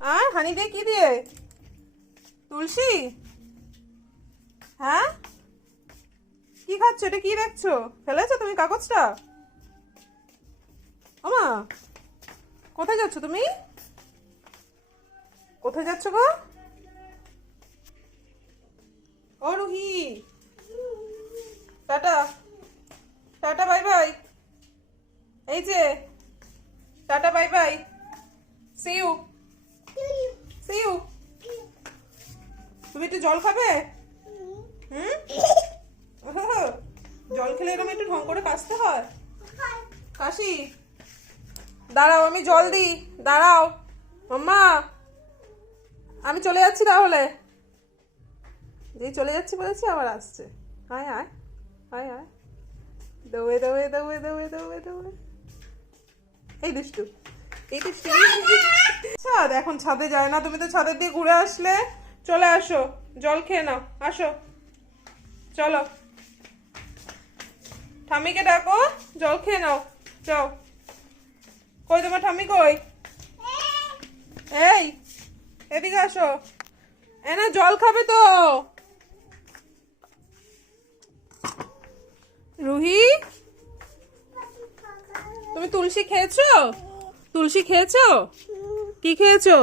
আর হানি দিয়ে কি দিয়ে? তুলসী? হ্যাঁ, কি খাচ্ছ? এটা কি দেখছো? ফেলেছো তুমি কাগজটা? ওমা, কোথায় যাচ্ছ তুমি? কোথায় যাচ্ছ গো? ও Ruhi, tata. Tata bye bye. এই যে tata bye bye. See you. See you. তুমি একটু জল খাবে? হুম। জল খেলে এরকম একটু ঢং করে কাশতে হয়? কাশি? দাঁড়াও, আমি জল দিই। দাঁড়াও মাম্মা, আমি চলে যাচ্ছি তাহলে। যেই চলে যাচ্ছি বলেছি আবার আসছে। আয় আয় আয় আয়, দৌড়ে দৌড়ে দৌড়ে দৌড়ে দৌড়ে দৌড়ে। এই দুষ্টু, এই দুষ্টু। ছাদ, এখন ছাদে যায় না। তুমি তো ছাদের দিয়ে ঘুরে আসলে। চলে আসো, জল খেয়ে নাও। আসো, চলো। ঠাম্মিকে ডাকো, জল খেয়ে নাও। যাও। কই তোমার ঠাম্মি কই? এই, এদিকে আসো। না, জল খাবে তো। রুহি, তুমি তুলসী খেয়েছো? তুলসী খেয়েছো? কি খেয়েছো?